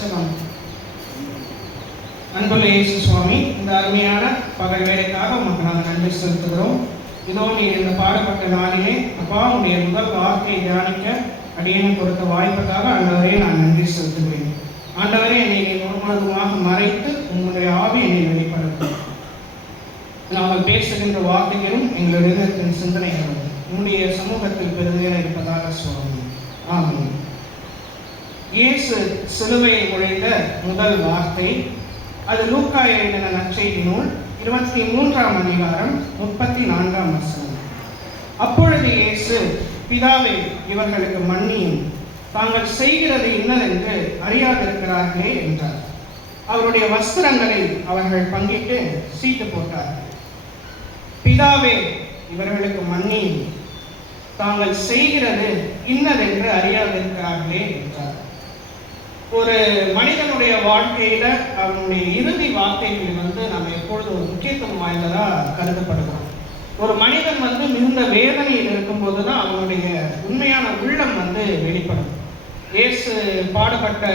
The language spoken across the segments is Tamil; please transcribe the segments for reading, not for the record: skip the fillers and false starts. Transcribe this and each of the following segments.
செல்லம். அன்புள்ள இயேசு சுவாமி, இந்த அருமையான பகல் வேலைக்காக உமக்கு நாங்கள் நன்றி செலுத்துகிறோம். இதோ நீர் இந்த பாடப்பட்ட நாளிலே அப்பா உடைய முதல் வார்த்தையை தியானிக்க அடியேனும் கொடுத்த வாய்ப்புக்காக ஆண்டவரே நான் நன்றி செலுத்துகிறேன். ஆண்டவரே என்னை முழுவதுமாக மறைத்து உங்களுடைய ஆவி என்னை வெளிப்படுத்தும். நாங்கள் பேசுகின்ற வார்த்தைகளும் எங்களுடைய இதயத்தின் சிந்தனைகளும் உங்களுடைய சமூகத்தில் பெருமையாக இருப்பதாக சுவாமி. ஆமென். இயேசு சிலுவையை நுழைந்த முதல் வார்த்தை அது லூக்கா எழுதின நற்செய்தி நூல் 23ஆம் அதிகாரம் 34ஆம் வசனம். அப்பொழுது இயேசு, பிதாவே, இவர்களுக்கு மன்னியும், தாங்கள் செய்கிறது இன்னதென்று அறியாதிருக்கிறார்களே என்றார். அவருடைய வஸ்திரங்களை அவர்கள் பங்கிட்டு சீட்டு போட்டார்கள். பிதாவே, இவர்களுக்கு மன்னியும், தாங்கள் செய்கிறது இன்னதென்று அறியாதிருக்கிறார்களே என்றார். ஒரு மனிதனுடைய வாழ்க்கையில அவனுடைய இறுதி வார்த்தைகள் நம்ம எப்பொழுதும் ஒரு முக்கியத்துவம் வாய்ந்ததா கருதப்படுகிறோம். ஒரு மனிதன் மிகுந்த வேதனையில் இருக்கும்போது தான் அவனுடைய உண்மையான உள்ளம் வெளிப்படும். இயேசு பாடுபட்ட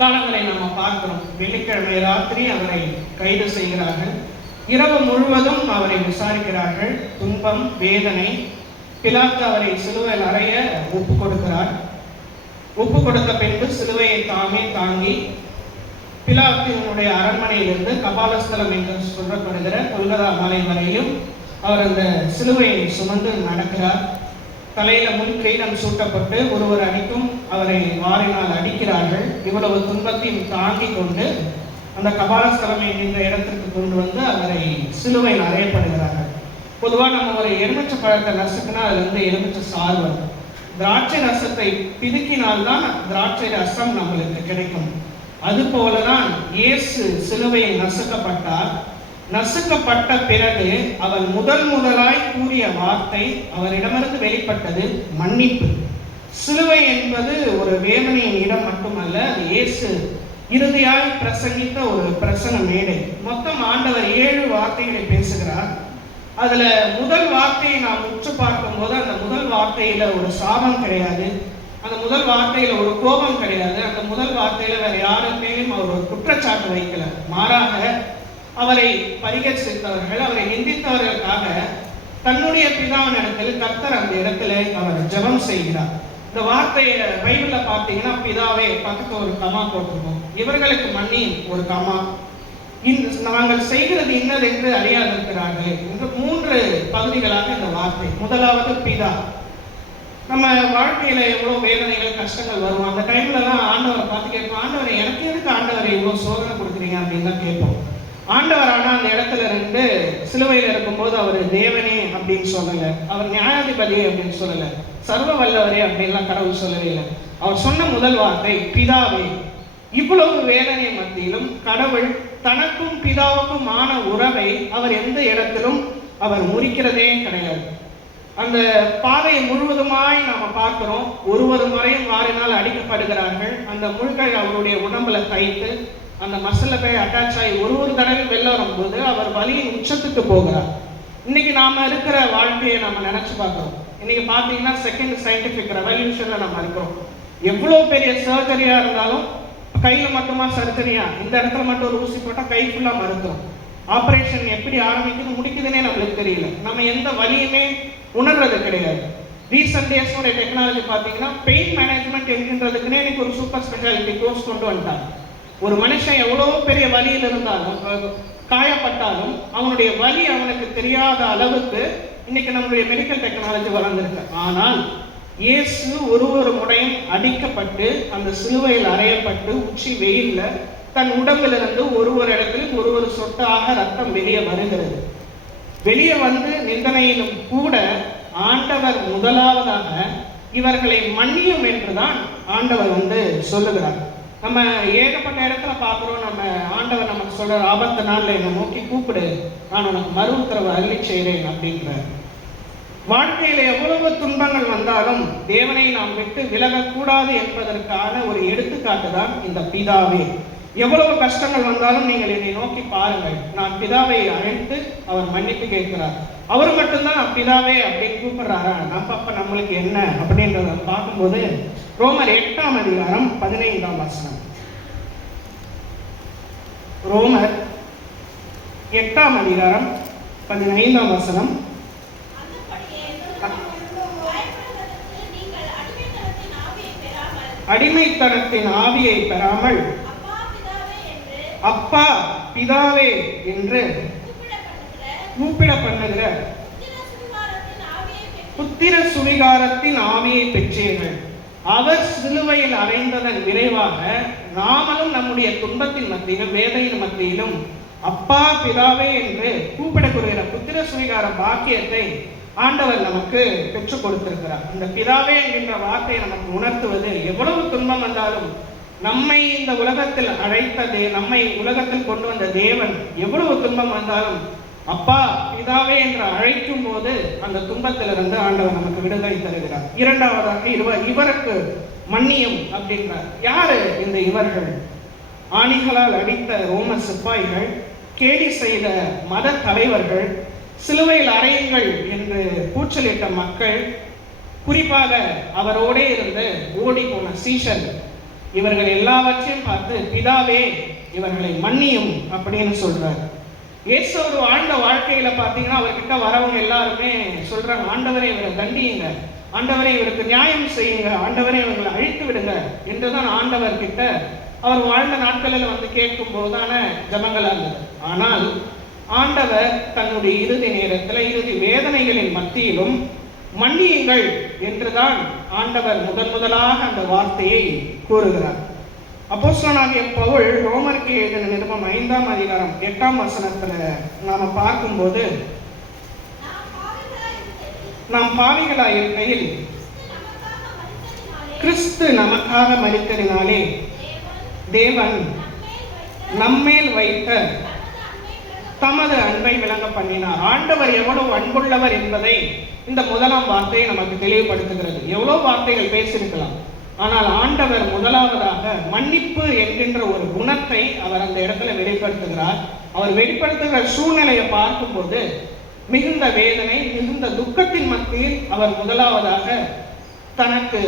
காலங்களை நம்ம பார்க்கிறோம். வெள்ளிக்கிழமை ராத்திரி அவரை கைது செய்கிறார்கள். இரவு முழுவதும் அவரை விசாரிக்கிறார்கள். துன்பம், வேதனை. பிலாத்து அவரை சிலுவையில் அறைய ஒப்பு கொடுக்கிறார். ஒப்பு கொடுத்த பின்பு சிலுவையை தாங்கி பிலாத்தினுடைய அரண்மனையிலிருந்து கபாலஸ்தலம் என்று சொல்லப்படுகிற கொல்கதா மலை வரையிலும் அவர் அந்த சிலுவையை சுமந்து நடக்கிறார். தலையில முன் கிரீடம் சூட்டப்பட்டு ஒருவர் அடிக்கும் அவரை வாரினால் அடிக்கிறார்கள். இவ்வளவு துன்பத்தையும் தாங்கி கொண்டு அந்த கபாலஸ்தலம் என்கின்ற இடத்திற்கு கொண்டு வந்து அவரை சிலுவையில் அறையப்படுகிறார்கள். பொதுவாக நம்ம ஒரு எலுமிச்சை பழத்தை நசுக்குனா அதுல எலுமிச்சை சாறு வரும். திராட்சை ரசத்தை பிதுக்கினால்தான் திராட்சை ரசம் நம்மளுக்கு கிடைக்கும். அது போலதான் இயேசு சிலுவையில் நசுக்கப்பட்டார். நசுக்கப்பட்ட பிறகு அவர் முதலாய் கூறிய வார்த்தை அவரிடமிருந்து வெளிப்பட்டது மன்னிப்பு. சிலுவை என்பது ஒரு வேதனையின் இடம் மட்டுமல்ல, அது இயேசு இறுதியாய் பிரசங்கித்த ஒரு பிரசங்க மேடை. மொத்தம் ஆண்டவர் 7 வார்த்தைகளை பேசுகிறார். அதுல முதல் வார்த்தையை நாம் உற்று பார்க்கும் போது அந்த முதல் வார்த்தையில ஒரு சாபம் கிடையாது, அந்த முதல் வார்த்தையில ஒரு கோபம் கிடையாது, அந்த முதல் வார்த்தையில வேற யாருமேலும் அவர் ஒரு குற்றச்சாட்டு வைக்கல. மாறாக அவரை பரிகசித்தவர்கள், அவரை நிந்தித்தவர்களுக்காக தன்னுடைய பிதாவின் இடத்தில் கர்த்தர் அந்த இடத்துல அவர் ஜெபம் செய்கிறார். இந்த வார்த்தையை பைபிள்ல பார்த்தீங்கன்னா பிதாவே பக்கத்து ஒரு கமா போட்டிருக்கோம், இவர்களுக்கு மன்னியும் ஒரு கமா, நாங்கள் செய்கிறது இன்னதென்று அறியாதிருக்கிறார்கள் என்று 3 பகுதிகளாக இந்த வார்த்தை. முதலாவது பிதா. நம்ம வாழ்க்கையில எவ்வளவு வேதனைகள், கஷ்டங்கள் வரும். அந்த டைம்ல எல்லாம் ஆண்டவரை பார்த்து கேட்போம், ஆண்டவரை எனக்கு எதுக்கு ஆண்டவரை இவ்வளவு சோதனை கொடுக்குறீங்க அப்படின்னு தான் கேட்போம். ஆண்டவர் ஆனா அந்த இடத்துல இருந்து சிலுவையில் இருக்கும்போது அவர் தேவனே அப்படின்னு சொல்லல, அவர் நியாயாதிபதி அப்படின்னு சொல்லல, சர்வ வல்லவரே அப்படின்லாம் கடவுள் சொல்லவே இல்லை. அவர் சொன்ன முதல் வார்த்தை பிதாவே. இவ்வளவு வேதனை மத்தியிலும் கடவுள் தனக்கும் பிதாவுக்கும் ஆன உறவை அவர் எந்த இடத்திலும் அவர் முறிக்கிறதே கிடையாது. அந்த பாதையை முழுவதுமாய் நாம பார்க்கிறோம். ஒரு முறையும் வாரினால் அடிக்கப்படுகிறார்கள். அந்த முழுக்கள் அவருடைய உடம்புல தைத்து அந்த மசில போய் அட்டாச் ஆகி ஒரு தடவை வெளில வரும்போது அவர் வலியின் உச்சத்துக்கு போகிறார். இன்னைக்கு நாம இருக்கிற வாழ்க்கையை நம்ம நினைச்சு பார்க்கிறோம். இன்னைக்கு பார்த்தீங்கன்னா செகண்ட் சயின்டிபிக் ரெவல்யூஷன்ல நம்ம இருக்கிறோம். எவ்வளவு பெரிய சர்ஜரியா இருந்தாலும் கையில மட்டுமா சர்ஜரியா, இந்த இடத்துல மட்டும் ஒரு ஊசி போட்டா கை ஃபுல்லா மறுக்கிறோம். ஆபரேஷன் எப்படி ஆரம்பிக்குது முடிக்குதுன்னே நம்மளுக்கு தெரியல. நம்ம எந்த வலியுமே உணர்றது கிடையாது. ரீசெண்ட் டேஸ் ஒரு டெக்னாலஜி பார்த்தீங்கன்னா பெயின் மேனேஜ்மெண்ட் என்கின்றதுக்குன்னே எனக்கு ஒரு சூப்பர் ஸ்பெஷாலிட்டி கோர்ஸ் கொண்டு வந்துட்டாங்க. ஒரு மனுஷன் எவ்வளவு பெரிய வலியில் இருந்தாலும் காயப்பட்டாலும் அவனுடைய வலி அவனுக்கு தெரியாத அளவுக்கு இன்னைக்கு நம்மளுடைய மெடிக்கல் டெக்னாலஜி வளர்ந்துருக்கு. ஆனால் இயேசு ஒரு முறையும் அடிக்கப்பட்டு அந்த சிலுவையில் அறையப்பட்டு உச்சி வெயில்ல தன் உடம்பிலிருந்து ஒரு இடத்தில் ஒரு சொட்டாக ரத்தம் வெளியே வருகிறது. வெளியே வந்து நிந்தனையிலும் கூட ஆண்டவர் முதலாவதாக இவர்களை மன்னியும் என்றுதான் ஆண்டவர் சொல்லுகிறார். நம்ம ஏகப்பட்ட இடத்துல பார்க்கிறோம். நம்ம ஆண்டவர் நமக்கு சொல்ற ஆபத்து நாள்ல என்னை நோக்கி கூப்பிடு, நான் உனக்கு மறு உத்தரவு அள்ளி செய்கிறேன் அப்படின்ற. வாழ்க்கையில எவ்வளவு துன்பங்கள் வந்தாலும் தேவனை நாம் விட்டு விலகக்கூடாது என்பதற்கான ஒரு எடுத்துக்காட்டு தான் இந்த பிதாவே. எவ்வளவு கஷ்டங்கள் வந்தாலும் நீங்கள் என்னை நோக்கி பாருங்கள், நான் பிதாவை அழைத்து அவர் மன்னிப்பு கேட்கிறார். அவர் மட்டும்தான் பிதாவே அப்படின்னு கூப்பிடுறாரா, நம்ம அப்ப நம்மளுக்கு என்ன அப்படின்றத பார்க்கும்போது ரோமர் 8ஆம் அதிகாரம் 15ஆம் வசனம். ரோமர் 8ஆம் அதிகாரம் 15ஆம் வசனம். அடிமைத்தனத்தின் ஆவியை பெறாமல் அப்பா பிதாவே என்று கூப்பிட பண்ணுகிற புத்திர சுவிகாரத்தின் ஆவியை பெற்றீர்கள். அவர் சிலுவையில் அறைந்ததன் விரைவாக நாமளும் நம்முடைய துன்பத்தின் மத்தியிலும் வேதனையின் மத்தியிலும் அப்பா பிதாவே என்று கூப்பிடக்கூடிய புத்திர சுவிகார பாக்கியத்தை ஆண்டவர் நமக்கு பெற்றுக் கொடுத்திருக்கிறார். இந்த பிதாவே என்கின்ற வார்த்தையை நமக்கு உணர்த்துவது, எவ்வளவு துன்பம் வந்தாலும் நம்மை இந்த உலகத்தில் அழைத்தது, நம்மை உலகத்தில் கொண்டு வந்த தேவன் எவ்வளவு துன்பம் வந்தாலும் அப்பா பிதாவே என்று அழைக்கும் போது அந்த துன்பத்திலிருந்து ஆண்டவர் நமக்கு விடுதலை தருகிறார். இரண்டாவதாக இவருக்கு மன்னியும் அப்படின்றார். யாரு இந்த இவர்கள்? ஆணிகளால் அடித்த ரோம சிப்பாய்கள், கேலி செய்த மத தலைவர்கள், சிலுவையில் அறையுங்கள் என்று கூச்சலிட்ட மக்கள், குறிப்பாக அவரோடே இருந்து ஓடி போன சீஷர்கள், இவர்கள் எல்லாவற்றையும் பார்த்து பிதாவே இவர்களை மன்னியும் அப்படின்னு சொல்றார். இயேசு ஒரு வாழ்ந்த வாழ்க்கையில பார்த்தீங்கன்னா அவர்கிட்ட வரவங்க எல்லாருமே சொல்றாங்க, ஆண்டவரே இவரை தண்டியுங்க, ஆண்டவரே இவருக்கு நியாயம் செய்யுங்க, ஆண்டவரே இவர்களை அழித்து விடுங்க என்றுதான் ஆண்டவர் கிட்ட அவர் வாழ்ந்த நாட்களில் வந்து கேட்கும் போதுதான ஜபங்களா இருந்தது. ஆனால் ஆண்டவர் தன்னுடைய இறுதி நேரத்தில், இறுதி வேதனைகளின் மத்தியிலும் மன்னியுங்கள் என்றுதான் ஆண்டவர் முதலாக அந்த வார்த்தையை கூறுகிறார். அப்போஸ்தலனாகிய பவுல் ரோமருக்கு எழுதின நிருபம் 5ஆம் அதிகாரம் 8ஆம் வசனத்துல நாம பார்க்கும்போது, நாம் பாவிகளாய் இருக்கையில் கிறிஸ்து நமக்காக மரித்ததினாலே தேவன் நம்மேல் வைத்த தமது அன்பை விளங்க பண்ணினார். ஆண்டவர் எவ்வளவு அன்புள்ளவர் என்பதை இந்த முதலாம் வார்த்தையை நமக்கு தெளிவுபடுத்துகிறது. எவ்வளவு வார்த்தைகள் பேசியிருக்கலாம், ஆனால் ஆண்டவர் முதலாவதாக மன்னிப்பு என்கின்ற ஒரு குணத்தை அவர் அந்த இடத்துல வெளிப்படுத்துகிறார். அவர் வெளிப்படுத்துகிற சூழ்நிலையை பார்க்கும்போது மிகுந்த வேதனை, மிகுந்த துக்கத்தின் மத்தியில் அவர் முதலாவதாக தனக்கு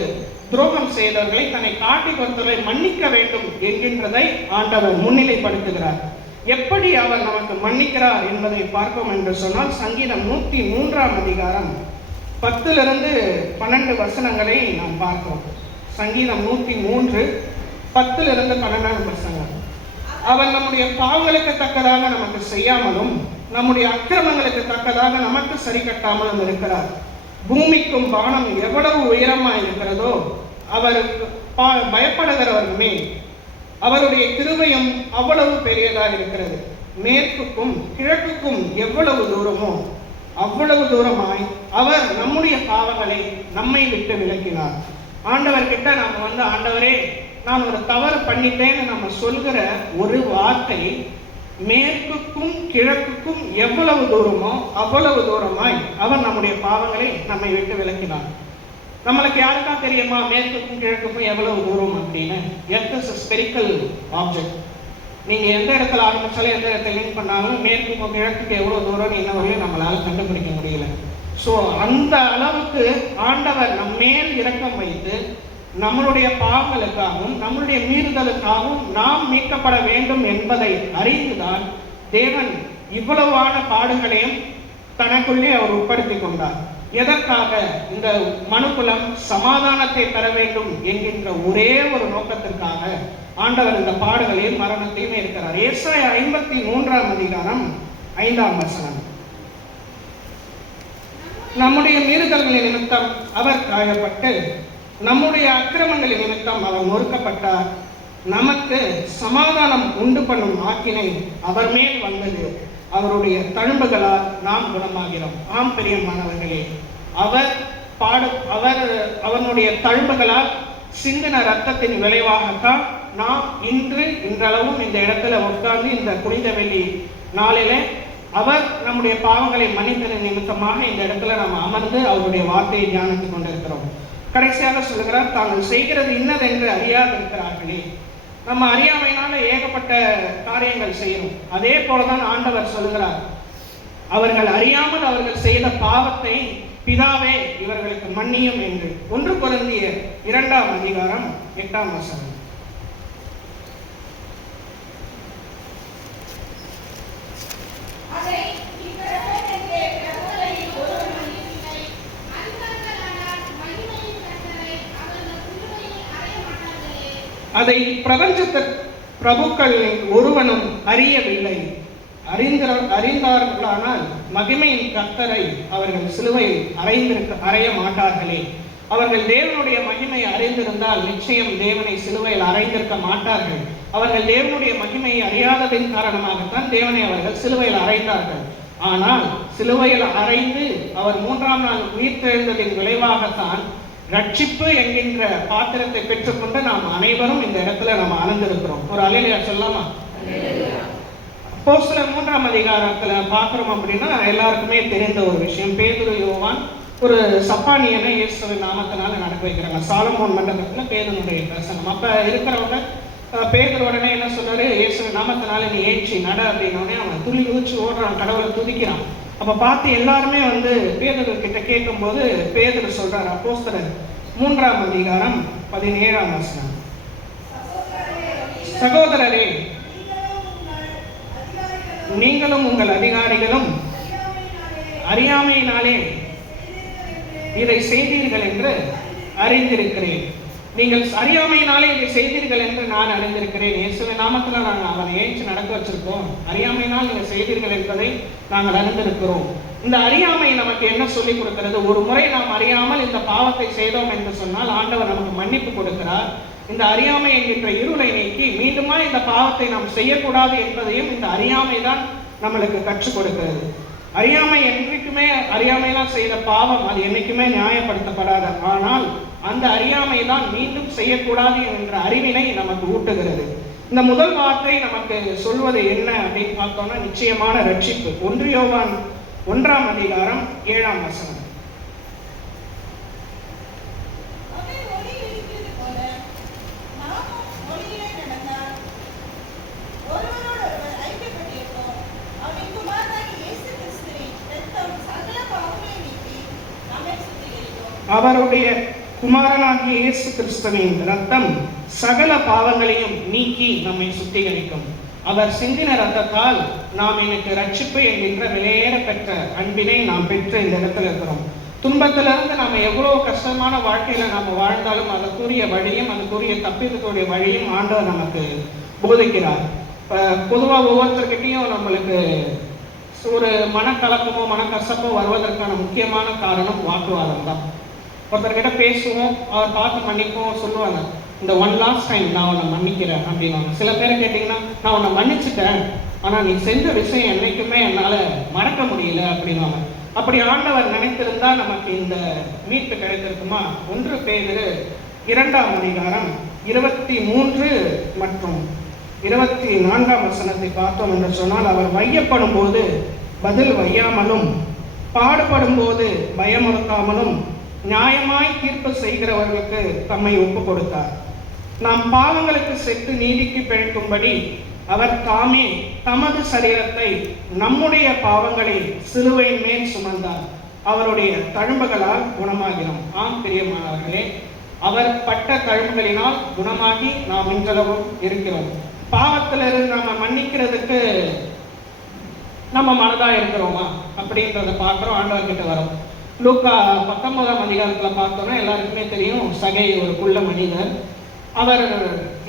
துரோகம் செய்தவர்களை, தன்னை காட்டி கொடுத்தவர்களை மன்னிக்க வேண்டும் என்கின்றதை ஆண்டவர் முன்னிலைப்படுத்துகிறார். எப்படி அவர் நமக்கு மன்னிக்கிறார் என்பதை பார்ப்போம் என்று சொன்னால், சங்கீதம் 103ஆம் அதிகாரம் 10லிருந்து 12 வசனங்களை நாம் பார்க்கிறோம். சங்கீதம் 103 10லிருந்து 12 வசனங்கள். அவர் நம்முடைய பாவங்களுக்கு தக்கதாக நமக்கு செய்யாமலும் நம்முடைய அக்கிரமங்களுக்கு தக்கதாக நமக்கு சரி கட்டாமலும் இருக்கிறார். பூமிக்கும் வானம் எவ்வளவு உயரமாய் இருக்கிறதோ அவருக்கு பயப்படுகிறவர்களுமே அவருடைய கிருபையும் அவ்வளவு பெரியதாக இருக்கிறது. மேற்குக்கும் கிழக்குக்கும் எவ்வளவு தூரமோ அவ்வளவு தூரமாய் அவர் நம்முடைய பாவங்களை நம்மை விட்டு விலக்கினார். ஆண்டவர்கிட்ட நாம வந்து, ஆண்டவரே நான் ஒரு தவறு பண்ணிட்டேன்னு நம்ம சொல்கிற ஒரு வார்த்தை, மேற்குக்கும் கிழக்குக்கும் எவ்வளவு தூரமோ அவ்வளவு தூரமாய் அவர் நம்முடைய பாவங்களை நம்மை விட்டு விலக்கினார். நம்மளுக்கு யாருக்கா தெரியுமா மேற்குக்கும் கிழக்குக்கும் எவ்வளவு தூரம் அப்படின்னு? Earth is a spherical object. நீங்க எந்த இடத்துல ஆரம்பிச்சாலும் எந்த இடத்துல லிங்க் பண்ணாலும் மேற்குக்கும் கிழக்குக்கு எவ்வளவு தூரம் இன்ன வரையும் நம்மளால கண்டுபிடிக்க முடியல. ஸோ அந்த அளவுக்கு ஆண்டவர் நம்மேல் இரக்கம் வைத்து நம்மளுடைய பாவங்களுக்காகவும் நம்மளுடைய மீறுதலுக்காகவும் நாம் மீட்கப்பட வேண்டும் என்பதை அறிந்துதான் தேவன் இவ்வளவான பாடுகளையும் தனக்குள்ளே அவர் உட்படுத்தி கொண்டார். எதற்காக? இந்த மனுக்குலம் சமாதானத்தை பெற வேண்டும் என்கின்ற ஒரே ஒரு நோக்கத்திற்காக ஆண்டவர் இந்த பாடுகளையும் மரணத்தையும் இருக்கிறார். ஏசாயா 53ஆம் அதிகாரம் 5ஆம் வசனம். நம்முடைய மீறுதல்களின் நிமித்தம் அவர் காயப்பட்டு நம்முடைய அக்கிரமங்களின் நிமித்தம் அவர் நொறுக்கப்பட்டார். நமக்கு சமாதானம் உண்டு பண்ணும் ஆக்கினை அவர் மேல் வந்தது, அவருடைய தழும்புகளால் நாம் குணமாகிறோம். ஆம் பிரியமானவர்களே, அவனுடைய தழும்புகளால் சிந்தின ரத்தத்தின் விளைவாகத்தான் நாம் இன்றளவும் இந்த இடத்துல உட்கார்ந்து இந்த புனித வெள்ளி நாளிலே அவர் நம்முடைய பாவங்களை மன்னித்ததின் நிமித்தமாக இந்த இடத்துல நாம் அமர்ந்து அவருடைய வார்த்தையை தியானித்துக் கொண்டிருக்கிறோம். கடைசியாக சொல்கிறார், தாங்கள் செய்கிறது இன்னதென்று அறியாதிருக்கிறார்களே. நம்ம அறியாமையினால ஏகப்பட்ட காரியங்கள் செய்யணும். அதே போலதான் ஆண்டவர் சொல்கிறார், அவர்கள் அறியாமல் அவர்கள் செய்த பாவத்தை பிதாவே இவர்களுக்கு மன்னியும் என்று. 1 கொரிந்தியர் 2ஆம் அதிகாரம் 8ஆம் வசனம். அதை பிரபஞ்சத்து பிரபுக்கள் ஒருவனும் அறியவில்லை. அறிந்தார்களானால் மகிமையின் கர்த்தரை அவர்கள் சிலுவையில் அறைய மாட்டார்களே. அவர்கள் தேவனுடைய மகிமையை அறிந்திருந்தால் நிச்சயம் தேவனை சிலுவையில் அறைந்திருக்க மாட்டார்கள். அவர்கள் தேவனுடைய மகிமையை அறியாததின் காரணமாகத்தான் தேவனை அவர்கள் சிலுவையில் அறைந்தார்கள். ஆனால் சிலுவையில் அறைந்து அவர் 3ஆம் நாள் உயிர்த்தெழுந்ததின் விளைவாகத்தான் ரட்சிப்பு என்கின்ற பாத்திரத்தை பெற்றுக்கொண்டு நாம் அனைவரும் இந்த இடத்துல நம்ம அணிந்திருக்கிறோம். ஒரு அல்லேலூயா சொல்லலாமா? அப்போஸ்தலர் 3ஆம் அதிகாரத்துல பார்க்கிறோம் அப்படின்னா எல்லாருக்குமே தெரிந்த ஒரு விஷயம். பேதுரு யோவான் ஒரு சப்பானியனை இயேசுவின் நாமத்தினால நடக்க வைக்கிறாங்க. சாலமோன் மண்டபத்துல பேதுருடைய பிரசங்கம். அப்ப இருக்கிறவங்க பேதுரு உடனே என்ன சொன்னாரு, இயேசுவின் நாமத்தினால நீ ஏற்றி நட அப்படின்னோடனே அவன் துள்ளி குதிச்சு ஓடுறான், கடவுளை துதிக்கிறான். அப்ப பார்த்து எல்லாருமே பேதுரு கிட்ட கேட்கும் போது பேதுரு சொல்றாரு, அப்போஸ்தலர் 3ஆம் அதிகாரம் 17ஆம் வசனம், சகோதரரே நீங்களும் உங்கள் அதிகாரிகளும் அறியாமையினாலே இதை செய்தீர்கள் என்று அறிந்திருக்கிறேன். நீங்கள் அறியாமையினாலே இதை செய்தீர்கள் என்று நான் அறிந்திருக்கிறேன். இயேசுவின் நாமத்துல நாங்கள் அவனை ஏற்றி நடக்க வச்சிருக்கோம். அறியாமையினால் நீங்கள் செய்தீர்கள் என்பதை நாங்கள் அறிந்திருக்கிறோம். இந்த அறியாமை நமக்கு என்ன சொல்லிக் கொடுக்கிறது? ஒரு முறை நாம் அறியாமல் இந்த பாவத்தை செய்தோம் என்று சொன்னால் ஆண்டவர் நமக்கு மன்னிப்பு கொடுக்கிறார். இந்த அறியாமை என்கின்ற இருளை நீக்கி மீண்டுமா இந்த பாவத்தை நாம் செய்யக்கூடாது என்பதையும் இந்த அறியாமை தான் நம்மளுக்கு கற்றுக் கொடுக்கிறது. அறியாமை என்றைக்குமே அறியாமையெல்லாம் செய்த பாவம் அது என்னைக்குமே நியாயப்படுத்தப்படாது. ஆனால் அந்த அறியாமை தான் மீண்டும் செய்யக்கூடாது என்ற அறிவினை நமக்கு ஊட்டுகிறது. இந்த முதல் வார்த்தை நமக்கு சொல்வது என்ன அப்படின்னு பார்த்தோம்னா நிச்சயமான ரட்சிப்பு. 1 யோவான் 1ஆம் அதிகாரம் 7ஆம் வசனம். அவருடைய குமாரனாகிய இயேசு கிறிஸ்துவின் இரத்தம் சகல பாவங்களையும் நீக்கி நம்மை சுத்திகரிக்கும். அவர் சிந்தின இரத்தத்தால் நாம் எனக்கு ரட்சிப்பு என்கின்ற விலையேற பெற்ற அன்பினை நாம் பெற்று இந்த இடத்துல இருக்கிறோம். துன்பத்திலிருந்து நம்ம எவ்வளவு கஷ்டமான வாழ்க்கையில நம்ம வாழ்ந்தாலும் அதுக்குரிய வழியும் அதுக்குரிய தப்பிக்கக்கூடிய வழியும் ஆண்டவர் நமக்கு போதிக்கிறார். பொதுவாக ஒவ்வொருத்தர்கிட்டையும் நம்மளுக்கு ஒரு மனக்கலக்கமோ மனக்கசப்போ வருவதற்கான முக்கியமான காரணம் வாக்குவாதம் தான். ஒருத்தர்கிட்ட பேசுவோம், அவர் பார்த்து மன்னிப்போம், சொல்லுவாங்க இந்த ஒன் லாஸ்ட் டைம் நான் உன்னை மன்னிக்கிறேன் அப்படின்னாங்க. சில பேரை கேட்டிங்கன்னா நான் உன்னை மன்னிச்சுட்டேன், ஆனால் நீ செஞ்ச விஷயம் என்னைக்குமே என்னால் மறக்க முடியல அப்படின்னாங்க. அப்படி ஆண்டவர் நினைத்திருந்தா நமக்கு இந்த மீட்பு கிடைத்திருக்குமா? 1 பேதுரு 2ஆம் அதிகாரம் 23 மற்றும் 24ஆம் வசனத்தை பார்த்தோம் என்று சொன்னால், அவர் வையப்படும் போது பதில் வையாமலும் பாடுபடும் போது பயமுறுத்தாமலும் நியாயமாய் தீர்ப்பு செய்கிறவர்களுக்கு தம்மை ஒப்பு கொடுத்தார். நாம் பாவங்களுக்கு செத்து நீதிக்கு பிழைக்கும்படி அவர் தாமே தமது சரீரத்தை நம்முடைய பாவங்களை சிலுவையின் மேல் சுமந்தார். அவருடைய தழும்புகளால் குணமாகிறோம். ஆம் பிரியமானவர்களே, அவர் பட்ட தழும்புகளினால் குணமாகி நாம் இன்றளவும் இருக்கிறோம். பாவத்திலிருந்து நம்ம மன்னிக்கிறதுக்கு நம்ம மனதா இருக்கிறோமா அப்படின்றத பார்க்குறோம். ஆண்டவர்கிட்ட வரோம். லூக்கா 19ஆம் அதிகாரத்துல பார்த்தோம்னா எல்லாருக்குமே தெரியும், சகை ஒரு குள்ள மனிதர். அவர்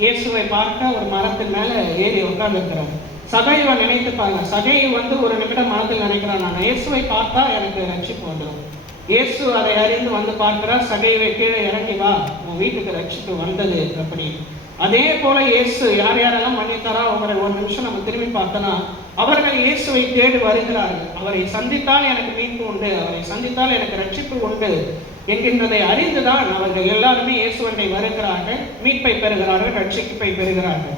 இயேசுவை பார்க்க ஒரு மரத்தின் மேல ஏறி உட்கார்ந்துருக்கிறார். சகையை நினைத்துப்பாங்க. சகை ஒரு நிமிடம் மனத்தில் நினைக்கிறான், நான் இயேசுவை பார்த்தா எனக்கு ரட்சிப்பு வந்துடும். இயேசு அதை அறிந்து பார்க்கிறார். சகையை கீழே இறங்கி வா, உன் வீட்டுக்கு ரட்சிப்பு வந்தது அப்படி. அதே போல இயேசு யார் யாரெல்லாம் மன்னித்தாரோ அவரை ஒரு நிமிஷம் நம்ம திரும்பி பார்த்தோன்னா அவர்கள் இயேசுவை தேடி வருகிறார்கள். அவரை சந்தித்தால் எனக்கு மீட்பு உண்டு, அவரை சந்தித்தால் எனக்கு ரட்சிப்பு உண்டு என்கின்றதை அறிந்துதான் அவர்கள் எல்லாருமே இயேசுவண்டை வருகிறார்கள், மீட்பை பெறுகிறார்கள், ரட்சிப்பை பெறுகிறார்கள்.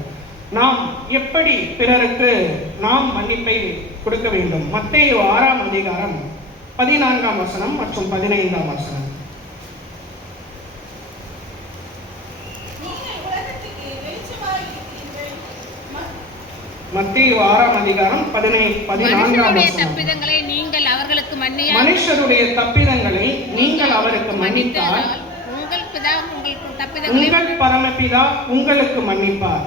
நாம் எப்படி பிறருக்கு நாம் மன்னிப்பை கொடுக்க வேண்டும்? மத்தேயு 6ஆம் அதிகாரம் 14ஆம் வசனம் மற்றும் 15ஆம் வசனம். மத்தேயு மத்தேயு 6ஆம் அதிகாரம் 14ஆம் வசனம். தப்பிதங்களை நீங்கள் அவர்களுக்கு மன்னியா மனுஷருடைய தப்பிதங்களை நீங்கள் அவருக்கு மன்னித்தால் உங்கள் பரமபிதா உங்களுக்கு மன்னிப்பார்.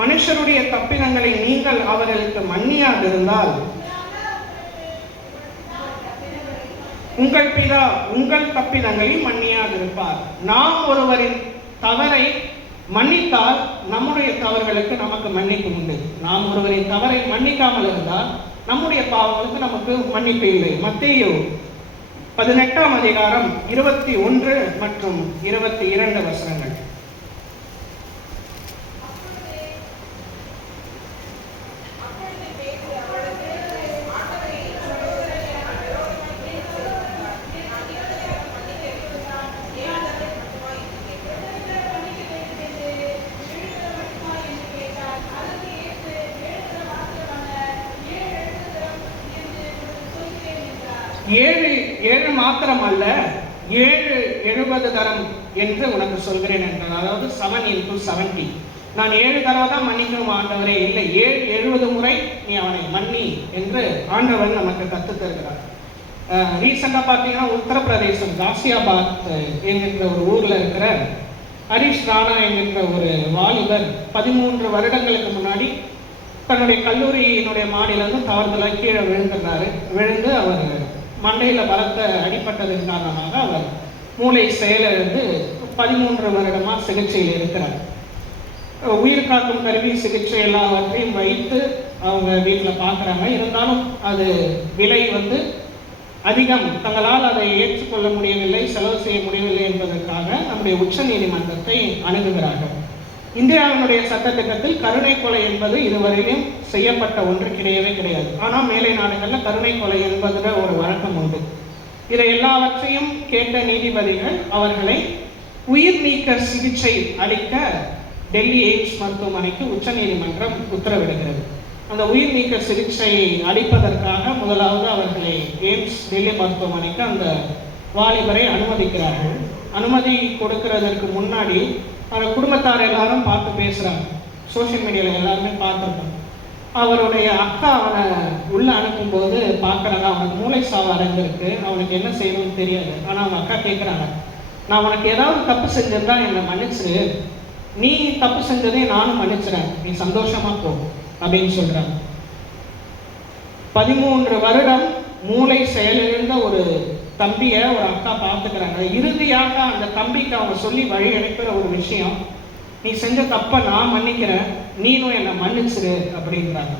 மனுஷருடைய தப்பிதங்களை நீங்கள் அவர்களுக்கு மன்னியாதிருந்தால் உங்கள் பிதா உங்கள் தப்பிதங்களை மன்னியாதிருப்பார். நாம் ஒருவரின் தவறை மன்னித்தால் நம்முடைய தவறுகளுக்கு நமக்கு மன்னிப்பு உண்டு. நாம் ஒருவரின் தவறை மன்னிக்காமல் இருந்தால் நம்முடைய பாவங்களுக்கு நமக்கு மன்னிப்பு இல்லை. மத்தேயு 18ஆம் அதிகாரம் 21 மற்றும் 22 வசனங்கள். ஏழு மாத்திரம் அல்ல, 7 தரம் என்று உனக்கு சொல்கிறேன் என்றார். அதாவது 7 into 70. நான் 7 தடவை தான் மன்னிக்கணும் ஆண்டவரே, இல்லை 70 முறை நீ அவனை மன்னி என்று ஆண்டவர் நமக்கு கற்று தருகிறார். ரீசெண்டாக பார்த்தீங்கன்னா உத்தரப்பிரதேசம் காசியாபாத் என்கின்ற ஒரு ஊரில் இருக்கிற ஹரிஷ் ராணா என்கின்ற ஒரு வாலிபர் 13 வருடங்களுக்கு முன்னாடி தன்னுடைய கல்லூரியினுடைய மாடியிலிருந்து தவறுதலாக கீழே விழுந்து அவர் மண்டையில் பலத்த அடிப்பட்டதன் காரணமாக அவர் மூளை செயலிழந்து 13 வருடமாக சிகிச்சையில் இருக்கிறார். உயிர் காக்கும் கருவி சிகிச்சை எல்லாவற்றையும் வைத்து அவங்க வீட்டில் பார்க்குறாங்க. இருந்தாலும் அது விலை அதிகம், தங்களால் அதை ஏற்றுக்கொள்ள முடியவில்லை, செலவு செய்ய முடியவில்லை என்பதற்காக நம்முடைய உச்ச நீதிமன்றத்தை அணுகுகிறார்கள். இந்தியாவினுடைய சட்டத்திட்டத்தில் கருணை கொலை என்பது இதுவரையிலும் செய்யப்பட்ட ஒன்று கிடையாது. ஆனால் மேலை நாடுகளில் கருணை கொலை என்பதில் ஒரு வழக்கம் உண்டு. இதை எல்லாவற்றையும் கேட்ட நீதிபதிகள் அவர்களை உயிர் நீக்க சிகிச்சை அளிக்க டெல்லி எய்ம்ஸ் மருத்துவமனைக்கு உச்ச நீதிமன்றம் உத்தரவிடுகிறது. அந்த உயிர் நீக்க சிகிச்சை அளிப்பதற்காக முதலாவது அவர்களை எய்ம்ஸ் டெல்லி மருத்துவமனைக்கு அந்த வாலிபரை அனுமதிக்கிறார்கள். அனுமதி கொடுக்கிறதற்கு முன்னாடி அவர் குடும்பத்தார் எல்லாரும் பார்த்து பேசுகிறாங்க. சோஷியல் மீடியாவில் எல்லாருமே பார்த்துருக்கோம். அவருடைய அக்கா அவனை உள்ளே அனுப்பும்போது பார்க்குறாங்க, அவனுக்கு மூளை சாவு அடைஞ்சிருக்கு, அவனுக்கு என்ன செய்யணும்னு தெரியாது. ஆனால் அவங்க அக்கா கேட்குறாங்க, நான் உனக்கு ஏதாவது தப்பு செஞ்சிருந்தா என்னை மன்னிச்சிரு, நீ தப்பு செஞ்சதே நானும் மன்னிச்சிறேன், நீ சந்தோஷமா போ அப்படின்னு சொல்கிறாங்க. 13 வருடம் மூளை செயலிழந்த ஒரு தம்பியை ஒரு அக்கா பார்த்துக்கிறாங்க. இறுதியாக அந்த தம்பிக்கு அவங்க சொல்லி வழி அனுப்புகிற ஒரு விஷயம், நீ செஞ்ச தப்பை நான் மன்னிக்கிறேன், நீனும் என்னை மன்னிச்சிரு அப்படின்றாங்க.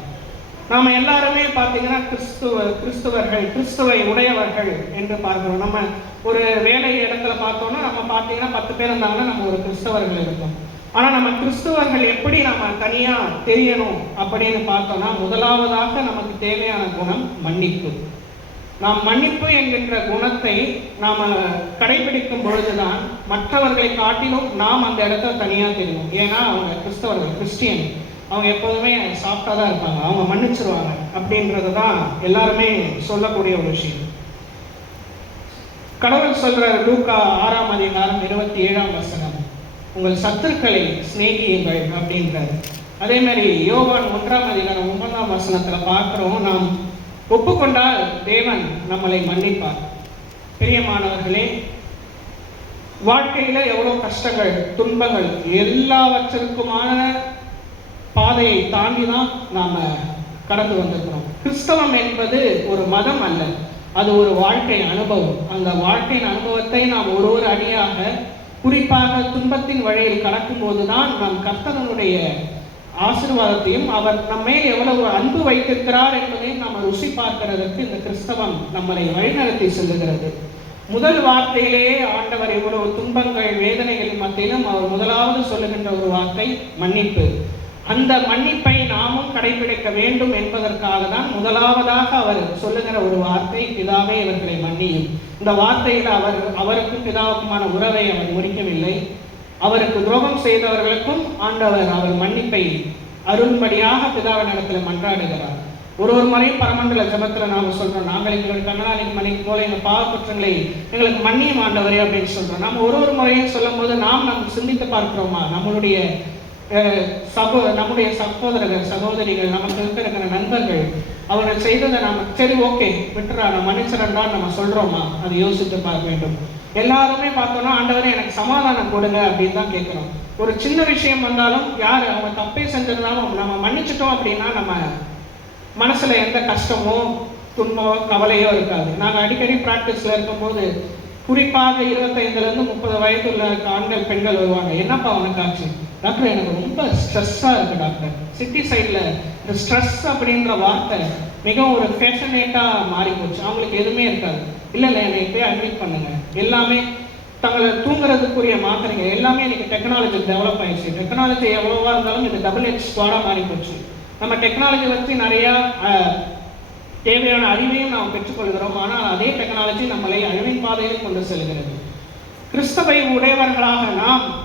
நாம் எல்லாருமே பார்த்தீங்கன்னா கிறிஸ்துவர்கள், கிறிஸ்துவை உடையவர்கள் என்று பார்க்கிறோம். நம்ம ஒரு வேலை இடத்துல பார்த்தோம்னா நம்ம பார்த்தீங்கன்னா 10 பேர் இருந்தாங்கன்னா நம்ம ஒரு கிறிஸ்தவர்கள் இருக்கோம். ஆனால் நம்ம கிறிஸ்துவர்கள் எப்படி நம்ம தனியாக தெரியணும் அப்படின்னு பார்த்தோம்னா முதலாவதாக நமக்கு தேவையான குணம் மன்னிப்பு. நாம் மன்னிப்பு என்கின்ற குணத்தை நாம் கடைபிடிக்கும் பொழுதுதான் மற்றவர்களை காட்டிலும் நாம் அந்த இடத்துல தனியாக தெரியும். ஏன்னா அவங்க கிறிஸ்தவர்கள், கிறிஸ்டியன், அவங்க எப்போதுமே சாஃப்டாக தான் இருப்பாங்க, அவங்க மன்னிச்சிருவாங்க அப்படின்றது தான் எல்லாருமே சொல்லக்கூடிய ஒரு விஷயம். கடவுள் சொல்ற லூக்கா 6ஆம் அதிகாரம் 27ஆம் வசனம், உங்கள் சத்துருக்களை சிநேகியுங்கள் அப்படின்றாரு. அதே மாதிரி யோவான் 1ஆம் அதிகாரம் 9ஆம் வசனத்தில் பார்க்குறோம், நாம் ஒப்புக்கொண்டால் தேவன் நம்மளை மன்னிப்பார். பிரியமானவர்களே, வாழ்க்கையில எவ்வளோ கஷ்டங்கள், துன்பங்கள், எல்லாவற்றிற்குமான பாதையை தாண்டி தான் நாம கடந்து வந்திருக்கிறோம். கிறிஸ்தவம் என்பது ஒரு மதம் அல்ல, அது ஒரு வாழ்க்கை அனுபவம். அந்த வாழ்க்கையின் அனுபவத்தை நாம் ஒரு அடியாக, குறிப்பாக துன்பத்தின் வழியில் கடக்கும் போதுதான் நாம் கர்த்தனுடைய ஆசீர்வாதத்தையும் அவர் நம்மை எவ்வளவு அன்பு வைத்திருக்கிறார் என்பதையும் நாம் ருசி பார்க்கிறதற்கு இந்த கிறிஸ்தவம் நம்மளை வழிநடத்தி செல்லுகிறது. முதல் வார்த்தையிலேயே ஆண்டவர் எவ்வளவு துன்பங்கள், வேதனைகள் மத்தியிலும் அவர் முதலாவது சொல்லுகின்ற ஒரு வார்த்தை மன்னிப்பு. அந்த மன்னிப்பை நாமும் கடைபிடிக்க வேண்டும் என்பதற்காக தான் முதலாவதாக அவர் சொல்லுகிற ஒரு வார்த்தை, பிதாவே இவர்களை மன்னியும். இந்த வார்த்தையில் அவருக்கும் பிதாவுக்குமான உறவை அவர் முறிக்கவில்லை. அவருக்கு துரோகம் செய்தவர்களுக்கும் ஆண்டவர் அவர் மன்னிப்பை அருள்படியாக பிதாவினிடத்தில் மன்றாடுகிறார். ஒரு முறையும் பரமண்டல ஜபத்தில் நாம் சொல்றோம், நாங்கள் எங்களுடைய கண்ணாலின் மன்னிக்கும் போல எங்கள் பாவ குற்றங்களை எங்களுக்கு மன்னியும் ஆண்டவரே அப்படின்னு சொல்றோம். நம்ம ஒரு முறையும் சொல்லும் போது நாம் சிந்தித்து பார்க்கிறோமா, நம்மளுடைய நம்முடைய சகோதரர்கள் சகோதரிகள் நமக்கு இருக்கிற நண்பர்கள் அவர்கள் செய்ததை நாம் சரி ஓகே விட்டுறா நம்ம மன்னிச்சிடறான்னு நம்ம சொல்கிறோமா, அதை யோசித்து பார்க்க வேண்டும். எல்லாருமே பார்த்தோன்னா ஆண்டவரே எனக்கு சமாதானம் கொடுங்க அப்படின்னு தான் கேட்குறோம். ஒரு சின்ன விஷயம் வந்தாலும் யார் அவங்க தப்பே செஞ்சிருந்தாலும் நம்ம மன்னிச்சிட்டோம் அப்படின்னா நம்ம மனசில் எந்த கஷ்டமோ துன்பமோ கவலையோ இருக்காது. நாங்கள் அடிக்கடி ப்ராக்டிஸில் இருக்கும்போது குறிப்பாக 25லேருந்து 30 வயதுள்ள ஆண்கள் பெண்கள் வருவாங்க. என்னப்பா அவனுக்கு ஆச்சு டாக்டர், எனக்கு ரொம்ப ஸ்ட்ரெஸ்ஸாக இருக்குது டாக்டர். சிட்டி சைடில் இந்த ஸ்ட்ரெஸ் அப்படின்ற வார்த்தை மிகவும் ஒரு ஃபேஷனேட்டாக மாறி போச்சு. அவங்களுக்கு எதுவுமே இருக்காது. இல்லை என்னை போய் அட்மிட் பண்ணுங்க, எல்லாமே தங்களை தூங்குறதுக்குரிய மாத்திரைங்க எல்லாமே இன்னைக்கு டெக்னாலஜி டெவலப் ஆயிடுச்சு. டெக்னாலஜி எவ்வளோவா இருந்தாலும் இது டபுள் எட்ஜ் ஸ்வார்டாக மாறி போச்சு. நம்ம டெக்னாலஜி வச்சு நிறையா தேவையான அறிவையும் நாம் பெற்றுக்கொள்கிறோம். ஆனால் அதே டெக்னாலஜி நம்மளை அழிவின் பாதையில் கொண்டு செல்கிறது. கிறிஸ்தவை உடையவர்களாக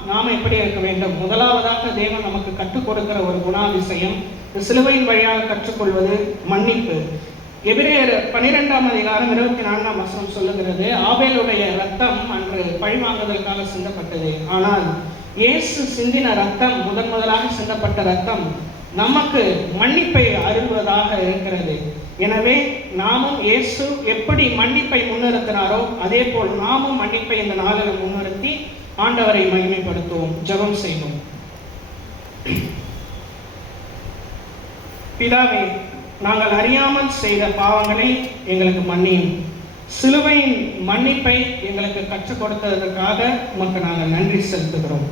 நாம் எப்படி இருக்க வேண்டும்? முதலாவதாக தேவன் நமக்கு கற்றுக் கொடுக்கிற ஒரு குணாதிசயம் சிலுவையின் வழியாக கற்றுக்கொள்வது மன்னிப்பு. எபிரேயர் 12ஆம் அதிகாரம் 24ஆம் வசனம் சொல்லுகிறது, ஆபேலுடைய ரத்தம் அன்று பழிவாங்குதலுக்காக சிந்தப்பட்டது. ஆனால் இயேசு சிந்தின ரத்தம் முதலாக சிந்தப்பட்ட ரத்தம் நமக்கு மன்னிப்பை அருள்வதாக இருக்கிறது. எனவே நாமும் இயேசு எப்படி மன்னிப்பை முன்னிறுத்தினாரோ அதே போல் நாமும் மன்னிப்பை இந்த நாளில் முன்னிறுத்தி ஆண்டவரை மகிமைப்படுத்துவோம். ஜெபம் செய்வோம். பிதாவே, நாங்கள் அறியாமல் செய்த பாவங்களை எங்களுக்கு மன்னியும். சிலுவையின் மன்னிப்பை எங்களுக்கு கற்றுக் கொடுத்ததற்காக உமக்கு நாங்கள் நன்றி செலுத்துகிறோம்.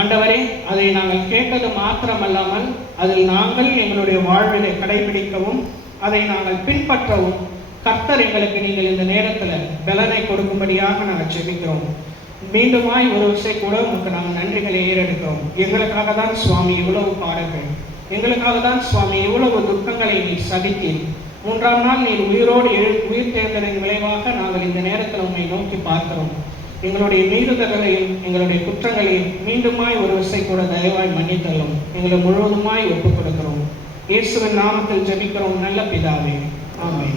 ஆண்டவரே, அதை நாங்கள் கேட்டது மாத்திரமல்லாமல் அதில் நாங்கள் எங்களுடைய வாழ்விலை கடைபிடிக்கவும் அதை நாங்கள் பின்பற்றவும் கர்த்தர் எங்களுக்கு நீங்கள் இந்த நேரத்தில் பலனை கொடுக்கும்படியாக நாங்கள் ஜெபிக்கிறோம். மீண்டுமாய் ஒரு விஷயம் கூட உங்களுக்கு நாங்கள் நன்றிகளை ஏறெடுக்கிறோம். எங்களுக்காக தான் சுவாமி இவ்வளவு பாடல்கள், எங்களுக்காக தான் சுவாமி இவ்வளவு துக்கங்களை நீ சகித்தி 3ஆம் நாள் நீர் உயிரோடு உயிர் தேர்ந்தலின் விளைவாக நாங்கள் இந்த நேரத்தில் உண்மை நோக்கி பார்க்கிறோம். எங்களுடைய மீறுதல்களையும் எங்களுடைய குற்றங்களையும் மீண்டுமாய் ஒரு விசை கூட தயவாய் மன்னித்தள்ளும். எங்களை முழுவதுமாய் ஒப்புக் கொடுக்கிறோம். இயேசுவின் நாமத்தில் ஜெபிக்கிறோம் நல்ல பிதாவே, ஆமென்.